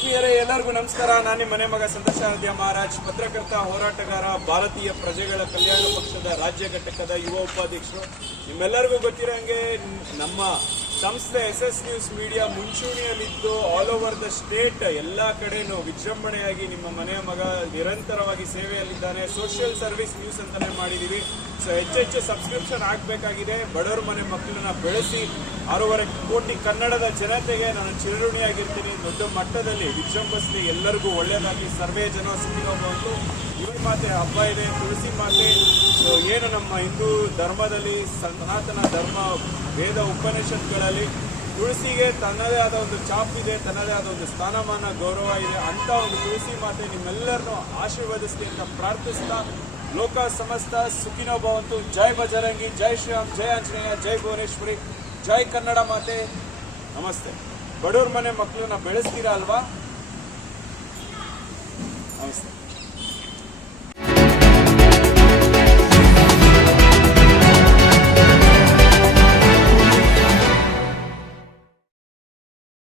ಆತ್ಮೀಯರೇ, ಎಲ್ಲರಿಗೂ ನಮಸ್ಕಾರ. ನಾನು ನಿಮ್ಮ ಮನೆ ಮಗ ಸಂದರ್ಶನಾಧ್ಯ ಮಹಾರಾಜ್, ಪತ್ರಕರ್ತ, ಹೋರಾಟಗಾರ, ಭಾರತೀಯ ಪ್ರಜೆಗಳ ಕಲ್ಯಾಣ ಪಕ್ಷದ ರಾಜ್ಯ ಘಟಕದ ಯುವ ಉಪಾಧ್ಯಕ್ಷರು. ನಿಮ್ಮೆಲ್ಲರಿಗೂ ಗೊತ್ತಿರೋಂಗೆ ನಮ್ಮ ಸಂಸ್ಥೆ ಎಸ್ ಎಸ್ ನ್ಯೂಸ್ ಮೀಡಿಯಾ ಮುಂಚೂಣಿಯಲ್ಲಿದ್ದು ಆಲ್ ಓವರ್ ದ ಸ್ಟೇಟ್ ಎಲ್ಲಾ ಕಡೆನೂ ವಿಜೃಂಭಣೆಯಾಗಿ ನಿಮ್ಮ ಮನೆಯ ಮಗ ನಿರಂತರವಾಗಿ ಸೇವೆಯಲ್ಲಿದ್ದಾನೆ. ಸೋಷಿಯಲ್ ಸರ್ವಿಸ್ ನ್ಯೂಸ್ ಅಂತಾನೆ ಮಾಡಿದೀವಿ. ಸೊ ಹೆಚ್ಚೆಚ್ಚು ಸಬ್ಸ್ಕ್ರಿಪ್ಷನ್ ಆಗಬೇಕಾಗಿದೆ. ಬಡವರ ಮನೆ ಮಕ್ಕಳನ್ನ ಬೆಳೆಸಿ ಆರೂವರೆ ಕೋಟಿ ಕನ್ನಡದ ಜನತೆಗೆ ನಾನು ಚಿರಋಣಿಯಾಗಿರ್ತೀನಿ. ದೊಡ್ಡ ಮಟ್ಟದಲ್ಲಿ ವಿಜೃಂಭಿಸಲಿ ಎಲ್ಲರಿಗೂ ಒಳ್ಳೆಯದಾಗಿ ಸರ್ವೇ ಜನ ಸುಖಿನೋ ಬಂತು ಇವರ ಮಾತೆ ಹಬ್ಬ ಇದೆ, ತುಳಸಿ ಮಾತೆ. ಸೊ ಏನು ನಮ್ಮ ಹಿಂದೂ ಧರ್ಮದಲ್ಲಿ ಸನಾತನ ಧರ್ಮ, ವೇದ ಉಪನಿಷತ್ಗಳಲ್ಲಿ ತುಳಸಿಗೆ ತನ್ನದೇ ಆದ ಒಂದು ಚಾಪ್ ಇದೆ, ತನ್ನದೇ ಆದ ಒಂದು ಸ್ಥಾನಮಾನ, ಗೌರವ ಇದೆ ಅಂತ ಒಂದು ತುಳಸಿ ಮಾತೆ ನಿಮ್ಮೆಲ್ಲರನ್ನು ಆಶೀರ್ವದಿಸಲಿ ಅಂತ ಪ್ರಾರ್ಥಿಸ್ತಾ ಲೋಕ ಸಮಸ್ತ ಸುಖಿನೋ ಭವಂತು. ಜೈ ಬಜರಂಗಿ ಜೈ ಶ್ರೀರಾಮ್, ಜೈ ಆಂಜನೇಯ, ಜೈ ಭುವನೇಶ್ವರಿ, ಜೈ ಕನ್ನಡ ಮಾತೆ. ನಮಸ್ತೆ. ಬಡವ್ರ ಮನೆ ಮಕ್ಕಳನ್ನ ಬೆಳೆಸ್ತೀರಾ ಅಲ್ವಾ? ನಮಸ್ತೆ.